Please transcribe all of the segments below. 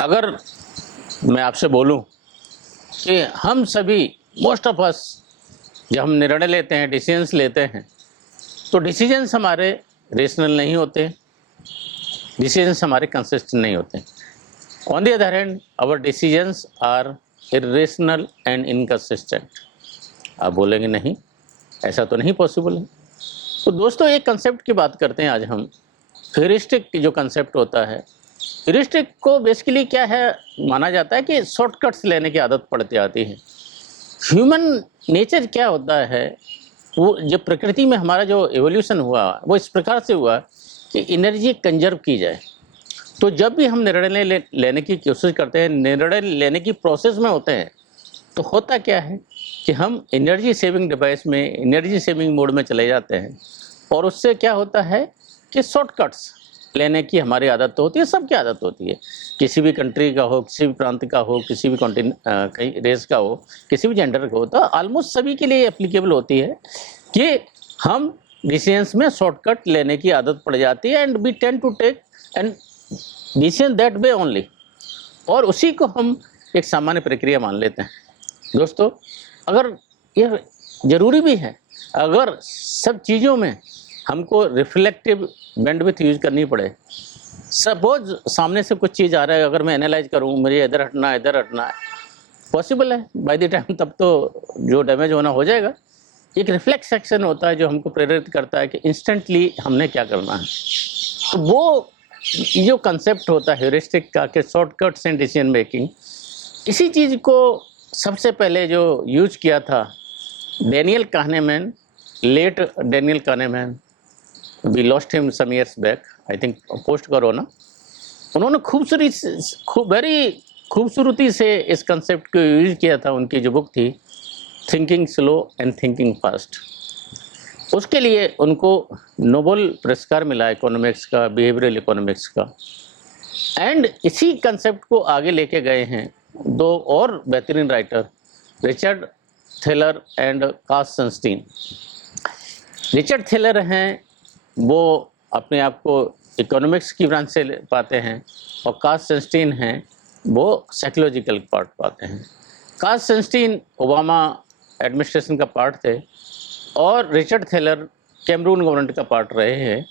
अगर मैं आपसे बोलूं कि हम सभी मोस्ट ऑफ अस जब हम निर्णय लेते हैं, डिसीजंस लेते हैं, तो डिसीजंस हमारे रेशनल नहीं होते, डिसीजंस हमारे कंसिस्टेंट नहीं होते। On the other hand our decisions are irrational and inconsistent. आप बोलेंगे नहीं, ऐसा तो नहीं पॉसिबल है। तो दोस्तों, एक कंसेप्ट की बात करते हैं आज हम। ह्यूरिस्टिक जो कंसेप्ट होता है, ह्यूरिस्टिक को बेसिकली क्या है माना जाता है कि शॉर्टकट्स लेने की आदत पड़ती आती है। ह्यूमन नेचर क्या होता है, वो जब प्रकृति में हमारा जो एवोल्यूशन हुआ वो इस प्रकार से हुआ कि एनर्जी कंजर्व की जाए। तो जब भी हम निर्णय लेने की कोशिश करते हैं, निर्णय लेने की प्रोसेस में होते हैं, तो होता क्या है कि हम एनर्जी सेविंग डिवाइस में, एनर्जी सेविंग मोड में चले जाते हैं, और उससे क्या होता है कि शॉर्टकट्स लेने की हमारी आदत तो होती है, सबकी आदत होती है। किसी भी कंट्री का हो, किसी भी प्रांत का हो, किसी भी कहीं रेस का हो, किसी भी जेंडर का हो, तो ऑलमोस्ट सभी के लिए एप्लीकेबल होती है कि हम डिसीजंस में शॉर्टकट लेने की आदत पड़ जाती है, and we tend to take and decision that way only, और उसी को हम एक सामान्य प्रक्रिया मान लेते हैं। दोस्तों, अगर यह जरूरी भी है, अगर सब चीज़ों में हमको रिफ्लेक्टिव बैंडविड्थ यूज करनी पड़े, सपोज सामने से कुछ चीज़ आ रहा है, अगर मैं एनालाइज करूँ, मुझे इधर हटना है, पॉसिबल है बाय द टाइम, तब तो जो डैमेज होना हो जाएगा। एक रिफ्लेक्स एक्शन होता है जो हमको प्रेरित करता है कि इंस्टेंटली हमने क्या करना है। तो वो जो कंसेप्ट होता है ह्यूरिस्टिक का कि शॉर्टकट्स एंड डिसीजन मेकिंग, इसी चीज़ को सबसे पहले जो यूज किया था Daniel Kahneman, late Daniel Kahneman, we lost him some years back, I think post corona. उन्होंने वेरी खूबसूरती से इस कंसेप्ट को यूज किया था। उनकी जो बुक थी thinking slow and thinking fast, उसके लिए उनको नोबेल पुरस्कार मिला इकोनॉमिक्स का, बिहेवियरल इकोनॉमिक्स का। एंड इसी कंसेप्ट को आगे लेके गए हैं दो और बेहतरीन writer, Richard Thaler and Cass Sunstein. Richard Thaler हैं, वो अपने आप को इकोनॉमिक्स की ब्रांच से पाते हैं, और कास सनस्टीन हैं, वो साइकोलॉजिकल पार्ट पाते हैं। कास सनस्टीन ओबामा एडमिनिस्ट्रेशन का पार्ट थे, और रिचर्ड थिलर कैमरून गवर्नमेंट का पार्ट रहे हैं।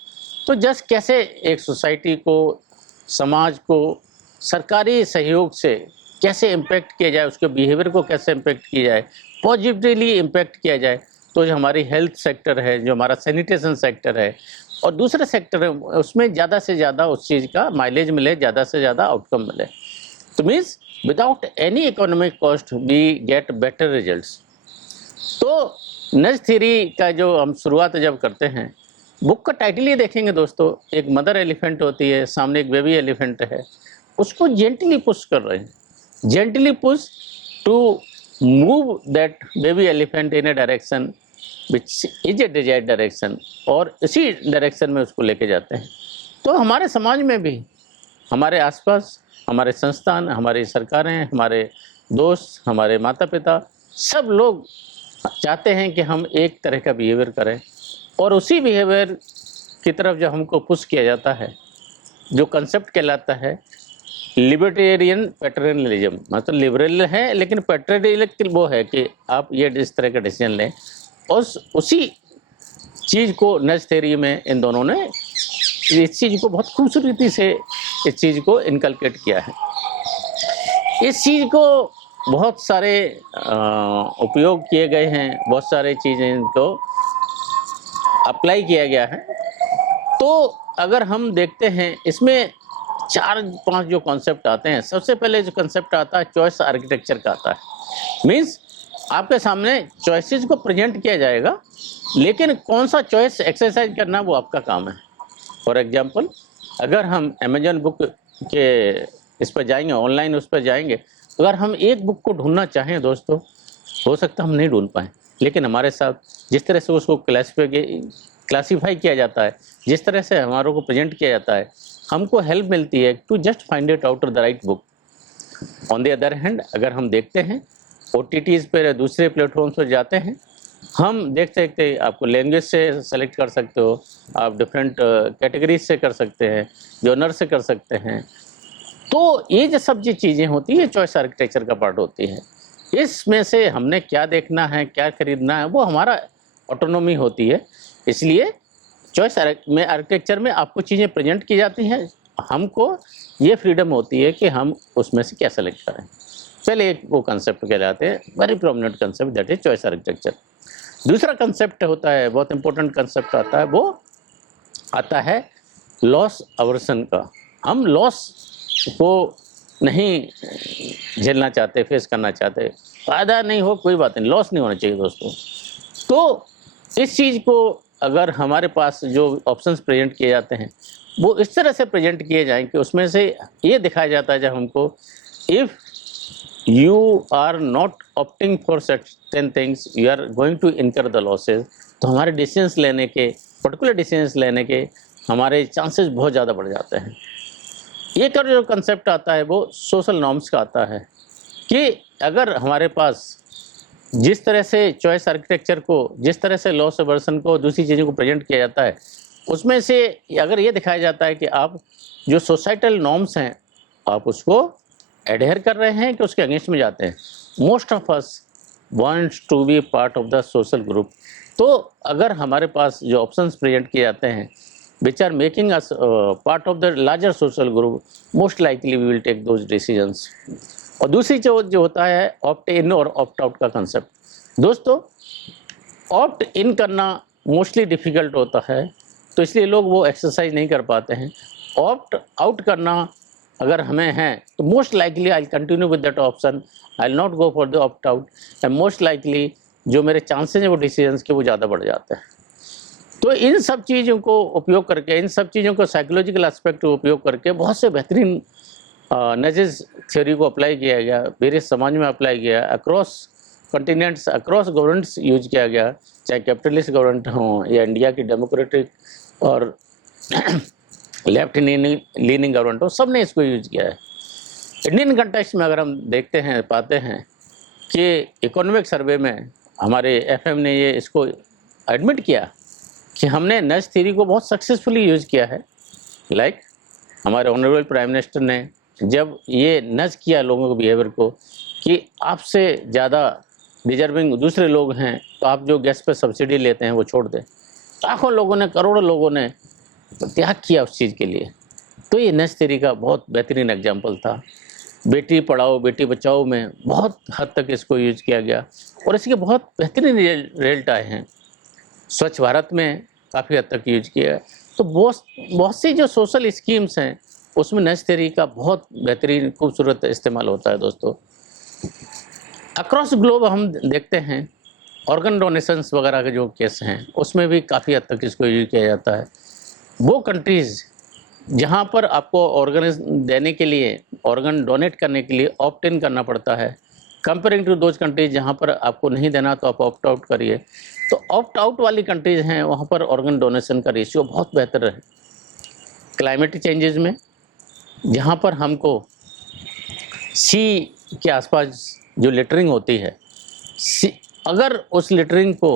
तो जस्ट कैसे एक सोसाइटी को, समाज को सरकारी सहयोग से कैसे इम्पेक्ट किया जाए, उसके बिहेवियर को कैसे इम्पेक्ट किया जाए, पॉजिटिवली इम्पेक्ट किया जाए। तो जो हमारी हेल्थ सेक्टर है, जो हमारा सैनिटेशन सेक्टर है, और दूसरे सेक्टर है, उसमें ज़्यादा से ज़्यादा उस चीज़ का माइलेज मिले, ज़्यादा से ज़्यादा आउटकम मिले। तो means without any economic cost we get better results. तो नज थ्योरी का जो हम शुरुआत जब करते हैं, बुक का टाइटल ही देखेंगे दोस्तों, एक मदर एलिफेंट होती है, सामने एक बेबी एलिफेंट है, उसको जेंटली पुश कर रहे हैं, gently push to move that baby elephant in a direction which is a desired direction, और इसी डायरेक्शन में उसको लेके जाते हैं। तो हमारे समाज में भी, हमारे आसपास, हमारे संस्थान, हमारी सरकारें, हमारे दोस्त, हमारे माता पिता, सब लोग चाहते हैं कि हम एक तरह का बिहेवियर करें, और उसी बिहेवियर की तरफ जब हमको पुश किया जाता है, जो कंसेप्ट कहलाता है लिबर्टेरियन पैटर्नलिज्म, मतलब लिबरल है लेकिन पैटर्नलिज्म वो है कि आप ये इस तरह का डिसीजन लें, और उसी चीज़ को नज थ्योरी में इन दोनों ने इस चीज़ को बहुत खूबसूरती से इस चीज़ को इनकलकेट किया है। इस चीज़ को बहुत सारे उपयोग किए गए हैं, बहुत सारे चीज़ें को अप्लाई किया गया है। तो अगर हम देखते हैं, इसमें 4-5 जो कॉन्सेप्ट आते हैं। सबसे पहले जो कॉन्सेप्ट आता है चॉइस आर्किटेक्चर का आता है। मीन्स आपके सामने चॉइसेस को प्रेजेंट किया जाएगा, लेकिन कौन सा चॉइस एक्सरसाइज करना वो आपका काम है। फॉर एग्जांपल, अगर हम अमेजन बुक के इस पर जाएंगे, ऑनलाइन उस पर जाएंगे, अगर हम एक बुक को ढूंढना चाहें दोस्तों, हो सकता है हम नहीं ढूंढ पाएँ, लेकिन हमारे साथ जिस तरह से उसको क्लासीफाई किया जाता है, जिस तरह से हमारों को प्रेजेंट किया जाता है, हमको हेल्प मिलती है to just find it out the right book. On the other hand, अगर हम देखते हैं OTTs पर, दूसरे प्लेटफॉर्म्स पर जाते हैं, हम देख सकते हैं, आपको लैंग्वेज से सेलेक्ट कर सकते हो, आप डिफरेंट कैटेगरीज से कर सकते हैं, जॉनर से कर सकते हैं, तो ये जो सब जो चीज़ें होती है चॉइस आर्किटेक्चर का पार्ट होती है। इसमें से हमने क्या देखना है, क्या खरीदना है, वो हमारा ऑटोनॉमी होती है। इसलिए चॉइस में आर्किटेक्चर में आपको चीज़ें प्रेजेंट की जाती हैं, हमको ये फ्रीडम होती है कि हम उसमें से क्या सेलेक्ट करें। पहले एक वो कंसेप्ट कहलाते हैं, very prominent concept, that is choice architecture. दूसरा कंसेप्ट होता है, बहुत इंपॉर्टेंट कंसेप्ट आता है, वो आता है लॉस अवर्सन का। हम लॉस को नहीं झेलना चाहते, फेस करना चाहते, फ़ायदा नहीं हो कोई बात नहीं, लॉस नहीं होना चाहिए दोस्तों। तो इस चीज़ को अगर हमारे पास जो ऑप्शंस प्रेजेंट किए जाते हैं वो इस तरह से प्रेजेंट किए जाएं कि उसमें से ये दिखाया जाता है जब हमको, if you are not opting for certain things you are going to incur the losses। तो हमारे डिसीजंस लेने के, पर्टिकुलर डिसीजंस लेने के हमारे चांसेस बहुत ज़्यादा बढ़ जाते हैं। ये कर जो कंसेप्ट आता है वो सोशल नॉर्म्स का आता है कि अगर हमारे पास जिस तरह से चॉइस आर्किटेक्चर को, जिस तरह से लॉस अवर्सन को, दूसरी चीज़ों को प्रेजेंट किया जाता है, उसमें से अगर ये दिखाया जाता है कि आप जो सोसाइटल नॉर्म्स हैं आप उसको एडहेयर कर रहे हैं कि उसके अगेंस्ट में जाते हैं। Most of us wants to be part of the social group. तो अगर हमारे पास जो ऑप्शंस प्रेजेंट किए जाते हैं which are making us part of the larger social group, most likely we will take those decisions. और दूसरी जो होता है ऑप्ट इन और ऑप्ट आउट का कंसेप्ट। दोस्तों ऑप्ट इन करना मोस्टली डिफ़िकल्ट होता है, तो इसलिए लोग वो एक्सरसाइज नहीं कर पाते हैं। ऑप्ट आउट करना अगर हमें है तो most likely I continue with that option, I will not go for the opt out, and most likely जो मेरे चांसेस हैं वो डिसीजंस के वो ज़्यादा बढ़ जाते हैं। तो इन सब चीज़ों को उपयोग करके, इन सब चीज़ों को साइकोलॉजिकल एस्पेक्ट को उपयोग करके बहुत से बेहतरीन नजेस थ्योरी को अप्लाई किया गया, वेरियस समाज में अप्लाई किया, across continents, across governments use किया गया, चाहे कैपिटलिस्ट गवर्नमेंट हों या इंडिया की डेमोक्रेटिक और लेफ्ट लीनिंग गवर्नमेंट हो, सब ने इसको यूज किया है। इंडियन कंटेक्स्ट में अगर हम देखते हैं, पाते हैं कि इकोनॉमिक सर्वे में हमारे एफएम ने ये इसको एडमिट किया कि हमने नज थ्योरी को बहुत सक्सेसफुली यूज किया है। लाइक हमारे ऑनरेबल प्राइम मिनिस्टर ने जब ये नज किया लोगों को, बिहेवियर को, कि आपसे ज़्यादा डिजर्विंग दूसरे लोग हैं तो आप जो गैस पे सब्सिडी लेते हैं वो छोड़ दें। लाखों लोगों ने, करोड़ों लोगों ने त्याग किया उस चीज़ के लिए। तो ये नज थ्योरी का बहुत बेहतरीन एग्जाम्पल था। बेटी पढ़ाओ बेटी बचाओ में बहुत हद तक इसको यूज किया गया और इसके बहुत बेहतरीन रिजल्ट आए हैं। स्वच्छ भारत में काफ़ी हद तक यूज किया है। तो बहुत सी जो सोशल स्कीम्स हैं उसमें नज थ्योरी का बहुत बेहतरीन खूबसूरत इस्तेमाल होता है। दोस्तों अक्रॉस ग्लोब हम देखते हैं ऑर्गन डोनेशंस वगैरह के जो केस हैं उसमें भी काफ़ी हद तक इसको यूज किया जाता है। वो कंट्रीज़ जहाँ पर आपको ऑर्गन देने के लिए, ऑर्गन डोनेट करने के लिए ऑप्ट इन करना पड़ता है, कंपेयरिंग टू दोज कंट्रीज जहाँ पर आपको नहीं देना तो आप ऑप्ट आउट करिए। तो ऑप्ट आउट वाली कंट्रीज हैं वहाँ पर ऑर्गन डोनेशन का रेशियो बहुत बेहतर है। क्लाइमेट चेंजेस में जहाँ पर हमको सी के आसपास जो लिटरिंग होती है, अगर उस लिटरिंग को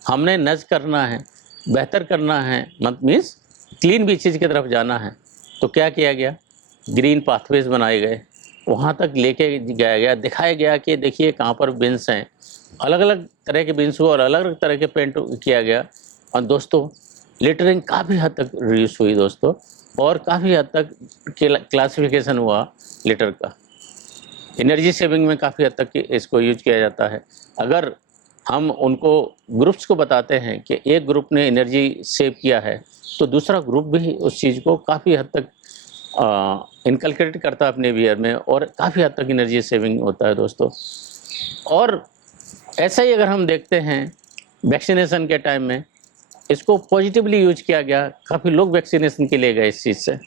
हमने नज करना है, बेहतर करना है, मीन्स क्लीन बीचेज की तरफ जाना है, तो क्या किया गया, ग्रीन पाथवेज बनाए गए, वहाँ तक लेके गया गया, दिखाया गया कि देखिए कहाँ पर बिन्स हैं, अलग अलग तरह के बिन्स को और अलग अलग तरह के पेंट किया गया। और दोस्तों लिटरिंग काफ़ी हद तक रिड्यूस हुई दोस्तों, और काफ़ी हद तक क्लासिफिकेशन हुआ लिटर का। एनर्जी सेविंग में काफ़ी हद तक इसको यूज किया जाता है। अगर हम उनको ग्रुप्स को बताते हैं कि एक ग्रुप ने एनर्जी सेव किया है तो दूसरा ग्रुप भी उस चीज़ को काफ़ी हद तक इनकलकेट करता है अपने बिहेवियर में और काफ़ी हद तक एनर्जी सेविंग होता है दोस्तों। और ऐसा ही अगर हम देखते हैं वैक्सीनेशन के टाइम में इसको पॉजिटिवली यूज किया गया, काफ़ी लोग वैक्सीनेशन के लिए गए इस चीज़ से।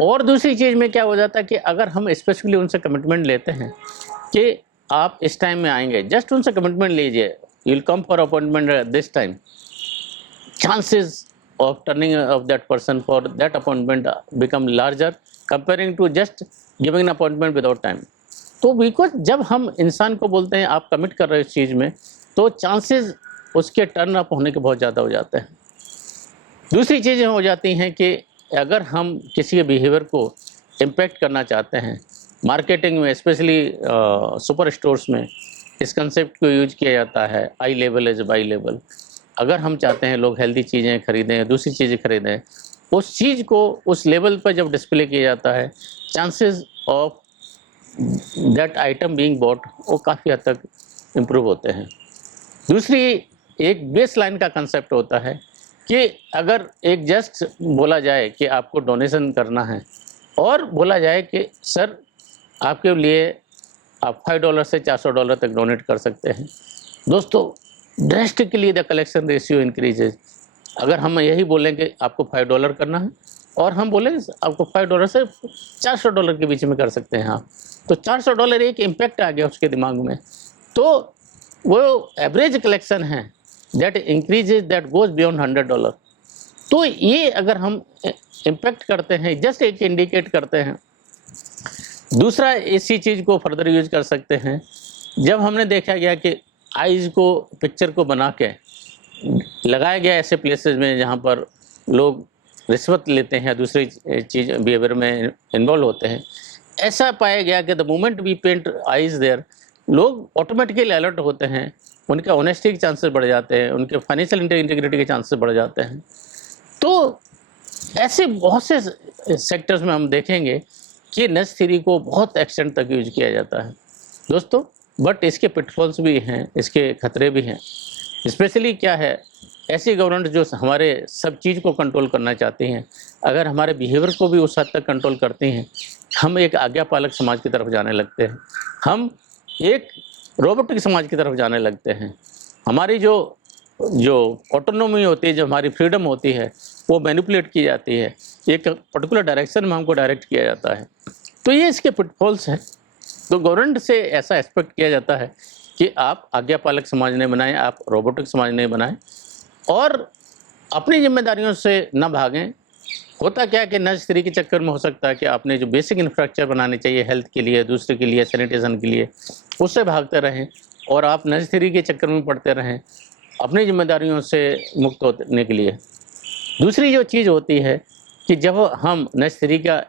और दूसरी चीज़ में क्या हो जाता है कि अगर हम स्पेसिफिकली उनसे कमिटमेंट लेते हैं कि आप इस टाइम में आएंगे, जस्ट उनसे कमिटमेंट लीजिए, you will come for appointment this time, chances of turning of that person for that appointment become larger comparing to just giving an appointment without time। तो बिकॉज जब हम इंसान को बोलते हैं आप कमिट कर रहे हो इस चीज़ में, तो चांसेस उसके टर्न अप होने के बहुत ज़्यादा हो जाते हैं। दूसरी चीज़ें हो जाती हैं कि अगर हम किसी के बिहेवियर को इम्पैक्ट करना चाहते हैं, मार्केटिंग में स्पेशली सुपर स्टोर्स में इस कंसेप्ट को यूज किया जाता है, आई लेवल इज बाई लेवल। अगर हम चाहते हैं लोग हेल्दी चीज़ें खरीदें, दूसरी चीज़ें खरीदें, उस चीज़ को उस लेवल पर जब डिस्प्ले किया जाता है, chances of that item being bought वो काफ़ी हद तक इम्प्रूव होते हैं। दूसरी एक बेस लाइन का कंसेप्ट होता है कि अगर एक जस्ट बोला जाए कि आपको डोनेशन करना है और बोला जाए कि सर आपके लिए आप $5 से $400 तक डोनेट कर सकते हैं, दोस्तों drastically the collection ratio increases. अगर हम यही बोलें कि आपको $5 करना है और हम बोलें आपको $5 से $400 के बीच में कर सकते हैं आप, तो $400 एक इम्पैक्ट आ गया उसके दिमाग में, तो वो एवरेज कलेक्शन है that increases that goes beyond $100। तो ये अगर हम इम्पैक्ट करते हैं, जस्ट एक इंडिकेट करते हैं। दूसरा इसी चीज़ को फर्दर यूज कर सकते हैं, जब हमने देखा गया कि आइज़ को पिक्चर को बना के लगाया गया ऐसे प्लेसेस में जहाँ पर लोग रिश्वत लेते हैं या दूसरी चीज़ बिहेवियर में इन्वॉल्व होते हैं, ऐसा पाया गया कि the moment we paint eyes there, लोग ऑटोमेटिकली अलर्ट होते हैं, उनके ऑनेस्टी के चांसेस बढ़ जाते हैं, उनके फाइनेंशियल इंटीग्रिटी के चांसेस बढ़ जाते हैं। तो ऐसे बहुत से सेक्टर्स में हम देखेंगे कि नज थ्योरी को बहुत एक्सटेंट तक यूज किया जाता है दोस्तों, बट इसके पिटफॉल्स भी हैं, इसके खतरे भी हैं। स्पेशली क्या है, ऐसी गवर्नमेंट जो हमारे सब चीज़ को कंट्रोल करना चाहती हैं, अगर हमारे बिहेवियर को भी उस हद तक कंट्रोल करती हैं, हम एक आज्ञापालक समाज की तरफ जाने लगते हैं, हम एक रोबोटिक समाज की तरफ जाने लगते हैं। हमारी जो ऑटोनोमी होती है, जो हमारी फ्रीडम होती है, वो मैनिपुलेट की जाती है, एक पर्टिकुलर डायरेक्शन में हमको डायरेक्ट किया जाता है। तो ये इसके पिटफॉल्स हैं। तो गवर्नमेंट से ऐसा एक्सपेक्ट किया जाता है कि आप आज्ञापालक समाज नहीं बनाएं, आप रोबोटिक समाज नहीं बनाएं और अपनी जिम्मेदारियों से न भागें। होता क्या है कि नज थ्योरी के चक्कर में हो सकता है कि आपने जो बेसिक इंफ्रास्ट्रक्चर बनाने चाहिए हेल्थ के लिए, दूसरे के लिए, सैनिटेशन के लिए, उससे भागते रहें और आप नज थ्योरी के चक्कर में पड़ते रहें अपनी जिम्मेदारियों से मुक्त होने के लिए। दूसरी जो चीज़ होती है कि जब हम नज थ्योरी का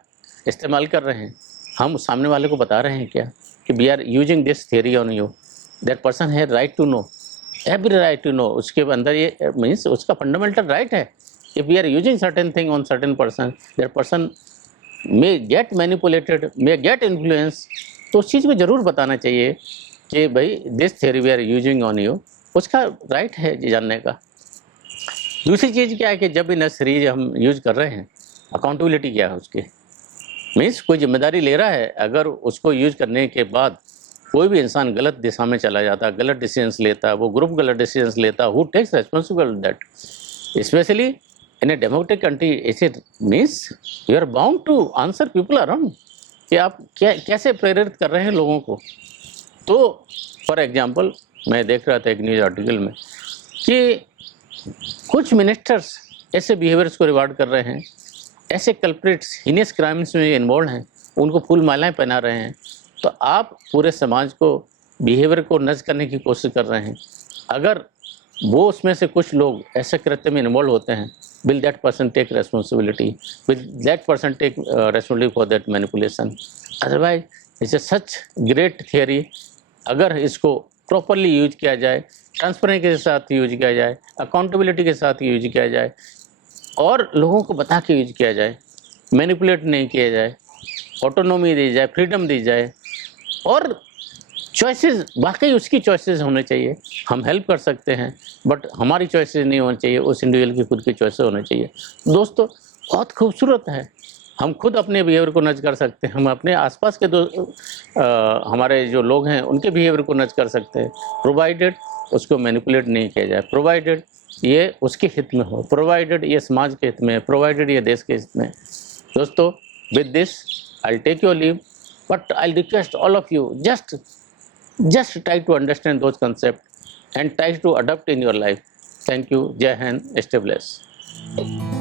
इस्तेमाल कर रहे हैं, हम सामने वाले को बता रहे हैं क्या कि we are using this theory on you, that person has right to know, every right to know. उसके अंदर ये मीन्स उसका फंडामेंटल राइट है। If we are using certain thing on certain person, that person may get manipulated, may get influence, तो उस चीज़ को ज़रूर बताना चाहिए कि भाई this theory we are using on you, उसका राइट है जानने का। दूसरी चीज़ क्या है कि जब भी नज थ्योरी हम यूज कर रहे हैं, अकाउंटेबिलिटी क्या है उसकी, मीन्स कोई जिम्मेदारी ले रहा है, अगर उसको यूज करने के बाद कोई भी इंसान गलत दिशा में चला जाता है, गलत डिसीजंस लेता है, वो ग्रुप गलत डिसीजंस लेता है, who takes responsible that, specially in a democratic country. It means you are bound to answer people around कि आप कैसे प्रेरित कर रहे हैं लोगों को। तो फॉर एग्जांपल मैं देख रहा था एक न्यूज़ आर्टिकल में कि कुछ मिनिस्टर्स ऐसे बिहेवियर्स को रिवार्ड कर रहे हैं, ऐसे कल्प्रिट्स हीनियस क्राइम्स में इन्वॉल्व हैं, उनको फूल मालाएं पहना रहे हैं। तो आप पूरे समाज को बिहेवियर को नज करने की कोशिश कर रहे हैं। अगर वो उसमें से कुछ लोग ऐसे कृत्य में इन्वॉल्व होते हैं, will that person take responsibility, will that person take responsibility for that manipulation. Otherwise it's a such great theory, अगर इसको प्रॉपरली यूज किया जाए, ट्रांसपेरेंसी के साथ यूज किया जाए, अकाउंटेबिलिटी के साथ यूज किया जाए और लोगों को बता के यूज किया जाए, मैनिपुलेट नहीं किया जाए, ऑटोनॉमी दी जाए, फ्रीडम दी जाए और चॉइसेस वाकई उसकी चॉइसेस होने चाहिए। हम हेल्प कर सकते हैं बट हमारी चॉइसेस नहीं होनी चाहिए, उस इंडिविजुअल की खुद की चॉइसेस होनी चाहिए। दोस्तों बहुत खूबसूरत है, हम खुद अपने बिहेवियर को नज कर सकते हैं, हम अपने आसपास के हमारे जो लोग हैं उनके बिहेवियर को नज कर सकते हैं, प्रोवाइडेड उसको मैनिपुलेट नहीं किया जाए, प्रोवाइडेड ये उसके हित में हो, प्रोवाइडेड ये समाज के हित में, प्रोवाइडेड ये देश के हित में। दोस्तों with this I'll take your leave, but I'll request all of you just try to understand those concepts and try to adapt in your life. Thank you. Jai Hind. Stay blessed.